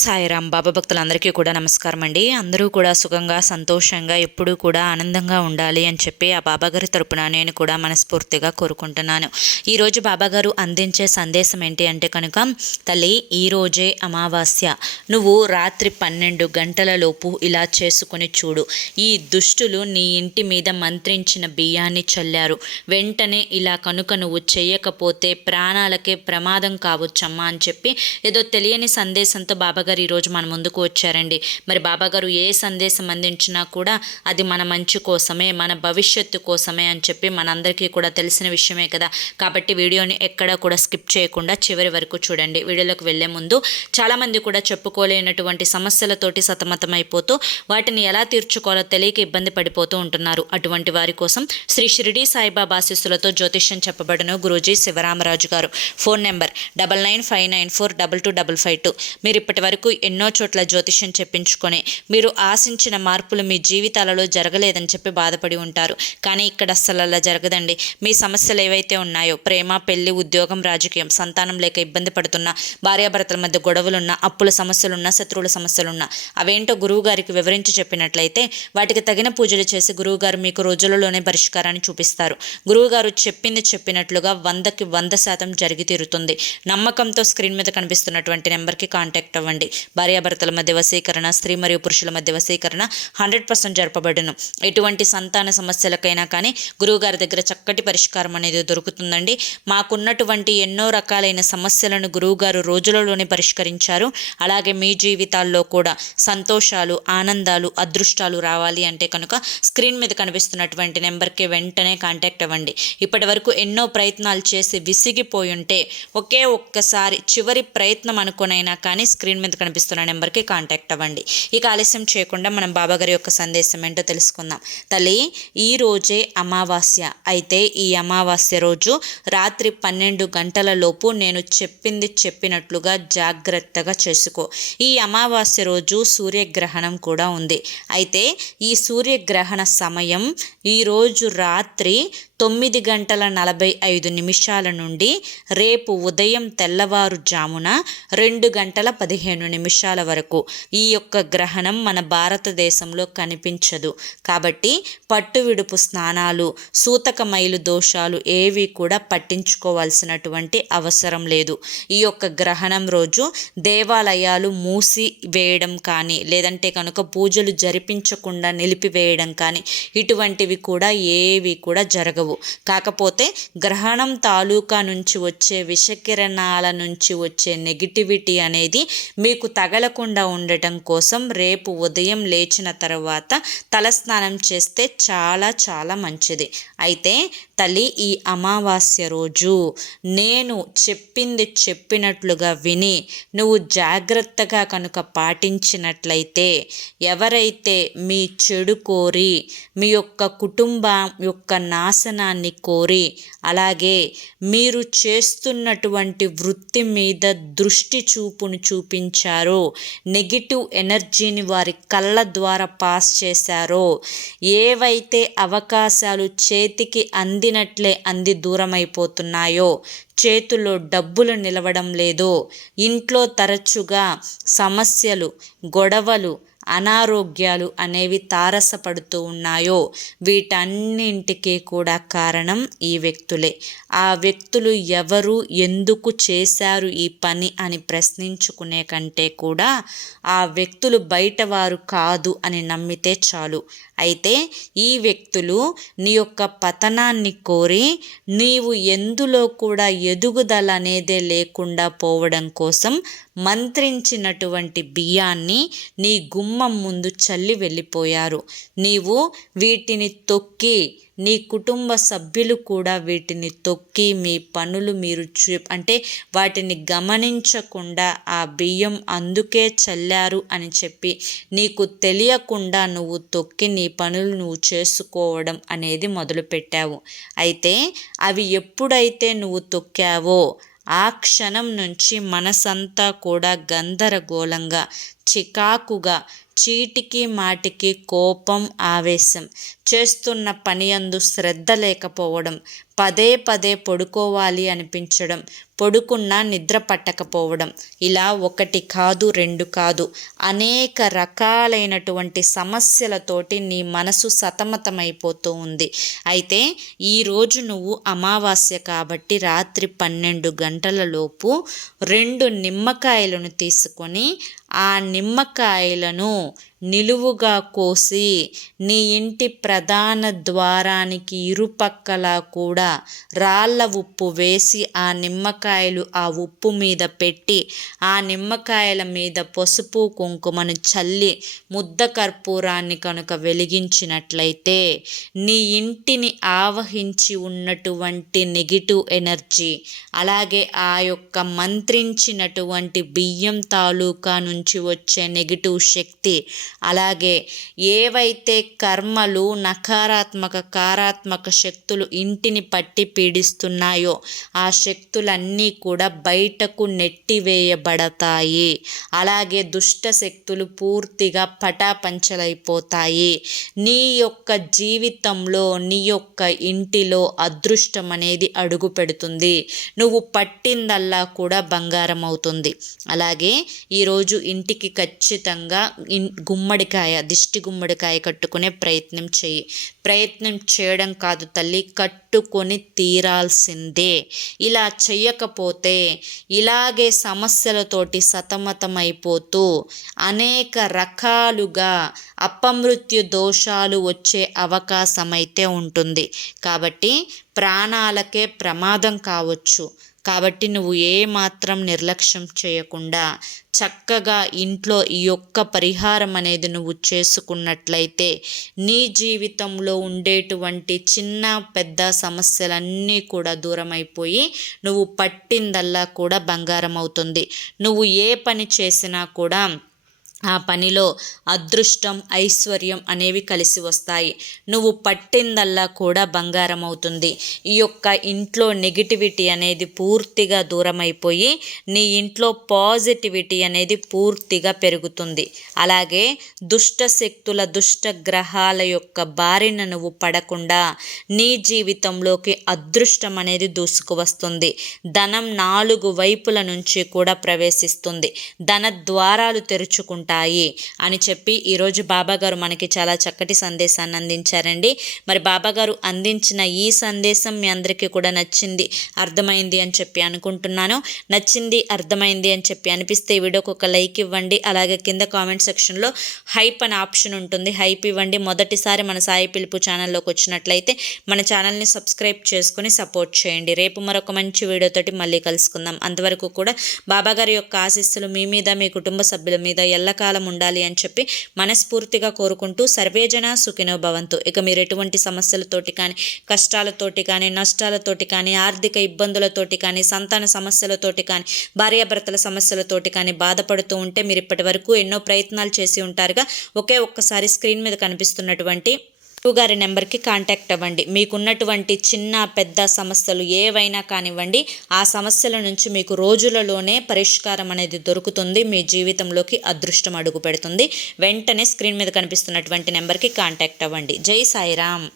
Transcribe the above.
సాయిరాం. బాబా భక్తులందరికీ కూడా నమస్కారం అండి. అందరూ కూడా సుఖంగా సంతోషంగా ఎప్పుడూ కూడా ఆనందంగా ఉండాలి అని చెప్పి ఆ బాబాగారి తరపున నేను కూడా మనస్ఫూర్తిగా కోరుకుంటున్నాను. ఈరోజు బాబాగారు అందించే సందేశం ఏంటి అంటే కనుక, తల్లి ఈరోజే అమావాస్య, నువ్వు రాత్రి 12 గంటల లోపు ఇలా చేసుకుని చూడు. ఈ దుష్టులు నీ ఇంటి మీద మంత్రించిన బియ్యాన్ని చల్లారు. వెంటనే ఇలా కనుక నువ్వు చేయకపోతే ప్రాణాలకే ప్రమాదం కావచ్చమ్మా అని చెప్పి ఏదో తెలియని సందేశంతో బాబాగారు ఈరోజు మన ముందుకు వచ్చారండి. మరి బాబాగారు ఏ సందేశం అందించినా కూడా అది మన మంచి కోసమే, మన భవిష్యత్తు కోసమే అని చెప్పి మనందరికీ కూడా తెలిసిన విషయమే కదా. కాబట్టి వీడియోని ఎక్కడా కూడా స్కిప్ చేయకుండా చివరి వరకు చూడండి. వీడియోలోకి వెళ్లే ముందు చాలామంది కూడా చెప్పుకోలేనటువంటి సమస్యలతోటి సతమతమైపోతూ వాటిని ఎలా తీర్చుకోవాలో తెలియక ఇబ్బంది పడిపోతూ ఉంటున్నారు. అటువంటి వారి కోసం శ్రీ షిరిడి సాయిబాబా ఆశీస్సులతో జ్యోతిష్యం చెప్పబడును గురూజీ శివరామరాజు గారు. Phone number 9959942255. మీరు ఇప్పటి వరకు ఎన్నో చోట్ల జ్యోతిష్యం చెప్పించుకొని మీరు ఆశించిన మార్పులు మీ జీవితాలలో జరగలేదని చెప్పి బాధపడి ఉంటారు. కానీ ఇక్కడ అస్సలు అలా జరగదండి. మీ సమస్యలు ఏవైతే ఉన్నాయో, ప్రేమ, పెళ్లి, ఉద్యోగం, రాజకీయం, సంతానం లేక ఇబ్బంది పడుతున్నా, భార్యాభర్తల మధ్య గొడవలున్నా, అప్పుల సమస్యలున్నా, శత్రువుల సమస్యలున్నా, అవేంటో గురువు గారికి వివరించి చెప్పినట్లయితే వాటికి తగిన పూజలు చేసి గురువుగారు మీకు రోజులలోనే పరిష్కారాన్ని చూపిస్తారు. గురువుగారు చెప్పింది చెప్పినట్లుగా 100కి 100% జరిగి తీరుతుంది. నమ్మకంతో స్క్రీన్ మీద కనిపిస్తున్నటువంటి నెంబర్కి కాంటాక్ట్ అవ్వండి. భార్యాభర్తల మధ్య వశీకరణ, స్త్రీ మరియు పురుషుల మధ్య వశీకరణ 100% జరపబడును. ఎటువంటి సంతాన సమస్యలకైనా కానీ గురువుగారి దగ్గర చక్కటి పరిష్కారం అనేది దొరుకుతుందండి. మాకున్నటువంటి ఎన్నో రకాలైన సమస్యలను గురువుగారు రోజులలోనే పరిష్కరించారు. అలాగే మీ జీవితాల్లో కూడా సంతోషాలు, ఆనందాలు, అదృష్టాలు రావాలి అంటే కనుక స్క్రీన్ మీద కనిపిస్తున్నటువంటి నెంబర్కి వెంటనే కాంటాక్ట్ అవ్వండి. ఇప్పటి వరకు ఎన్నో ప్రయత్నాలు చేసి విసిగిపోయి ఉంటే ఒకే ఒక్కసారి చివరి ప్రయత్నం అనుకునైనా కానీ స్క్రీన్ మీద కనిపిస్తున్న నెంబర్కి కాంటాక్ట్ అవ్వండి. ఇక ఆలస్యం చేయకుండా మనం బాబాగారి యొక్క సందేశం ఏంటో తెలుసుకుందాం. తల్లి, ఈ రోజే అమావాస్య. అయితే ఈ అమావాస్య రోజు రాత్రి 12 గంటల లోపు నేను చెప్పింది చెప్పినట్లుగా జాగ్రత్తగా చేసుకో. ఈ అమావాస్య రోజు సూర్యగ్రహణం కూడా ఉంది. అయితే ఈ సూర్యగ్రహణ సమయం ఈరోజు రాత్రి 9:45 నుండి రేపు ఉదయం తెల్లవారుజామున 2:15 వరకు ఈ యొక్క గ్రహణం మన భారతదేశంలో కనిపించదు. కాబట్టి పట్టు విడుపు స్నానాలు, సూతక మైలు దోషాలు ఏవి కూడా పట్టించుకోవాల్సినటువంటి అవసరం లేదు. ఈ యొక్క గ్రహణం రోజు దేవాలయాలు మూసి వేయడం కానీ, లేదంటే కనుక పూజలు జరిపించకుండా నిలిపివేయడం కానీ ఇటువంటివి కూడా ఏవి కూడా జరగవు. కాకపోతే గ్రహణం తాలూకా నుంచి వచ్చే విషకిరణాల నుంచి వచ్చే నెగిటివిటీ అనేది మీకు తగలకుండా ఉండటం కోసం రేపు ఉదయం లేచిన తర్వాత తలస్నానం చేస్తే చాలా చాలా మంచిది. అయితే తల్లి, ఈ అమావాస్య రోజు నేను చెప్పింది చెప్పినట్లుగా విని నువ్వు జాగ్రత్తగా కనుక పాటించినట్లయితే, ఎవరైతే మీ చెడు కోరి, మీ యొక్క కుటుంబం యొక్క నాశనాన్ని కోరి, అలాగే మీరు చేస్తున్నటువంటి వృత్తి మీద దృష్టి చూపును చూపించారో, నెగిటివ్ ఎనర్జీని వారి కళ్ళ ద్వారా పాస్ చేశారో, ఏవైతే అవకాశాలు చేతికి అందినట్లే అంది దూరమైపోతున్నాయో, చేతుల్లో డబ్బులు నిలవడం లేదో, ఇంట్లో తరచుగా సమస్యలు, గొడవలు, అనారోగ్యాలు అనేవి తారసపడుతూ ఉన్నాయో, వీటన్నింటికీ కూడా కారణం ఈ వ్యక్తులే. ఆ వ్యక్తులు ఎవరు, ఎందుకు చేశారు ఈ పని అని ప్రశ్నించుకునే కంటే కూడా ఆ వ్యక్తులు బయటవారు కాదు అని నమ్మితే చాలు. అయితే ఈ వ్యక్తులు నీ యొక్క పతనాన్ని కోరి, నీవు ఎందులో కూడా ఎదుగుదల అనేదే లేకుండా పోవడం కోసం మంత్రించినటువంటి బియ్యాన్ని నీ గుమ్మం ముందు చల్లి వెళ్ళిపోయారు. నీవు వీటిని తొక్కి, నీ కుటుంబ సభ్యులు కూడా వీటిని తొక్కి, మీ పనులు మీరు అంటే వాటిని గమనించకుండా ఆ బియ్యం అందుకే చల్లారు అని చెప్పి నీకు తెలియకుండా నువ్వు తొక్కి నీ పనులు నువ్వు చేసుకోవడం అనేది మొదలుపెట్టావు. అయితే అవి ఎప్పుడైతే నువ్వు తొక్కావో ఆ క్షణం నుంచి మనసంతా కూడా గందరగోళంగా, చికాకుగా, చీటికి మాటికి కోపం, ఆవేశం, చేస్తున్న పని యందు శ్రద్ధ లేకపోవడం, పదే పదే పడుకోవాలి అనిపించడం, పడుకున్నా నిద్ర పట్టకపోవడం, ఇలా ఒకటి కాదు రెండు కాదు అనేక రకాలైనటువంటి సమస్యలతోటి నీ మనసు సతమతమైపోతూ ఉంది. అయితే ఈరోజు నువ్వు అమావాస్య కాబట్టి రాత్రి 12 గంటలలోపు 2 నిమ్మకాయలను తీసుకొని ఆ నిమ్మకాయలను నిలువుగా కోసి నీ ఇంటి ప్రధాన ద్వారానికి ఇరుపక్కలా కూడా రాళ్ళ ఉప్పు వేసి ఆ నిమ్మకాయలు ఆ ఉప్పు మీద పెట్టి ఆ నిమ్మకాయల మీద పసుపు కుంకుమను చల్లి ముద్ద కర్పూరాన్ని కనుక వెలిగించినట్లయితే నీ ఇంటిని ఆవహించి ఉన్నటువంటి నెగిటివ్ ఎనర్జీ, అలాగే ఆ యొక్క మంత్రించినటువంటి బియ్యం తాలూకా నుంచి వచ్చే నెగిటివ్ శక్తి, అలాగే ఏవైతే కర్మలు నకారాత్మక కారాత్మక శక్తులు ఇంటిని పట్టి పీడిస్తున్నాయో ఆ శక్తులన్నీ కూడా బయటకు నెట్టివేయబడతాయి. అలాగే దుష్ట శక్తులు పూర్తిగా పటాపంచలైపోతాయి. నీ యొక్క జీవితంలో నీ యొక్క ఇంటిలో అదృష్టం అనేది అడుగు పెడుతుంది. నువ్వు పట్టిందల్లా కూడా బంగారం అవుతుంది. అలాగే ఈరోజు ఇంటికి ఖచ్చితంగా గుమ్మడికాయ, దిష్టి గుమ్మడికాయ కట్టుకునే ప్రయత్నం చేయి. ప్రయత్నం చేయడం కాదు తల్లి, కట్టుకొని తీరాల్సిందే. ఇలా చెయ్యకపోతే ఇలాగే సమస్యలతోటి సతమతమైపోతూ అనేక రకాలుగా అపమృత్యు దోషాలు వచ్చే అవకాశం అయితే ఉంటుంది. కాబట్టి ప్రాణాలకే ప్రమాదం కావచ్చు. కాబట్టి నువ్వు ఏమాత్రం నిర్లక్ష్యం చేయకుండా చక్కగా ఇంట్లో ఈ యొక్క పరిహారం అనేది నువ్వు చేసుకున్నట్లయితే నీ జీవితంలో ఉండేటువంటి చిన్న పెద్ద సమస్యలన్నీ కూడా దూరం అయిపోయి నువ్వు పట్టిందల్లా కూడా బంగారం అవుతుంది. నువ్వు ఏ పని చేసినా కూడా ఆ పనిలో అదృష్టం, ఐశ్వర్యం అనేవి కలిసి వస్తాయి. నువ్వు పట్టిందల్లా కూడా బంగారం అవుతుంది. ఈ యొక్క ఇంట్లో నెగిటివిటీ అనేది పూర్తిగా దూరం అయిపోయి నీ ఇంట్లో పాజిటివిటీ అనేది పూర్తిగా పెరుగుతుంది. అలాగే దుష్ట శక్తుల, దుష్ట గ్రహాల యొక్క బారిన నువ్వు పడకుండా నీ జీవితంలోకి అదృష్టం అనేది దూసుకు వస్తుంది. ధనం 4 వైపుల నుంచి కూడా ప్రవేశిస్తుంది. ధన ద్వారాలు తెరుచుకుంటాయి అని చెప్పి ఈరోజు బాబాగారు మనకి చాలా చక్కటి సందేశాన్ని అందించారండి. మరి బాబాగారు అందించిన ఈ సందేశం మీ అందరికీ కూడా నచ్చింది, అర్థమైంది అని చెప్పి అనుకుంటున్నాను. నచ్చింది, అర్థమైంది అని చెప్పి అనిపిస్తే ఈ వీడియోకి ఒక లైక్ ఇవ్వండి. అలాగే కింద కామెంట్ సెక్షన్లో హైప్ అనే ఆప్షన్ ఉంటుంది, హైప్ ఇవ్వండి. మొదటిసారి మన సాయి పిలుపు ఛానల్లోకి వచ్చినట్లయితే మన ఛానల్ని సబ్స్క్రైబ్ చేసుకుని సపోర్ట్ చేయండి. రేపు మరొక మంచి వీడియోతోటి మళ్ళీ కలుసుకుందాం. అంతవరకు కూడా బాబాగారి యొక్క ఆశీస్సులు మీ మీద, మీ కుటుంబ సభ్యుల మీద ఎల్లకాలం ఉండాలి అని చెప్పి మనస్ఫూర్తిగా కోరుకుంటూ సర్వేజన సుఖినో భవంతు. ఇక మీరు ఎటువంటి సమస్యలతోటి కానీ, కష్టాలతోటి కానీ, నష్టాలతోటి కానీ, ఆర్థిక ఇబ్బందులతోటి కానీ, సంతాన సమస్యలతోటి కానీ, భార్యాభర్తల సమస్యలతోటి కానీ బాధపడుతూ ఉంటే మీరు ఇప్పటి వరకు ఎన్నో ప్రయత్నాలు చేసి ఉంటారుగా. ఒక్కసారి స్క్రీన్ మీద కనిపిస్తున్నటువంటి గారి నెంబర్కి కాంటాక్ట్ అవ్వండి. మీకున్నటువంటి చిన్న పెద్ద సమస్యలు ఏవైనా కానివ్వండి, ఆ సమస్యల నుంచి మీకు రోజులలోనే పరిష్కారం అనేది దొరుకుతుంది. మీ జీవితంలోకి అదృష్టం అడుగు పెడుతుంది. వెంటనే స్క్రీన్ మీద కనిపిస్తున్నటువంటి నెంబర్కి కాంటాక్ట్ అవ్వండి. జై సాయిరామ్.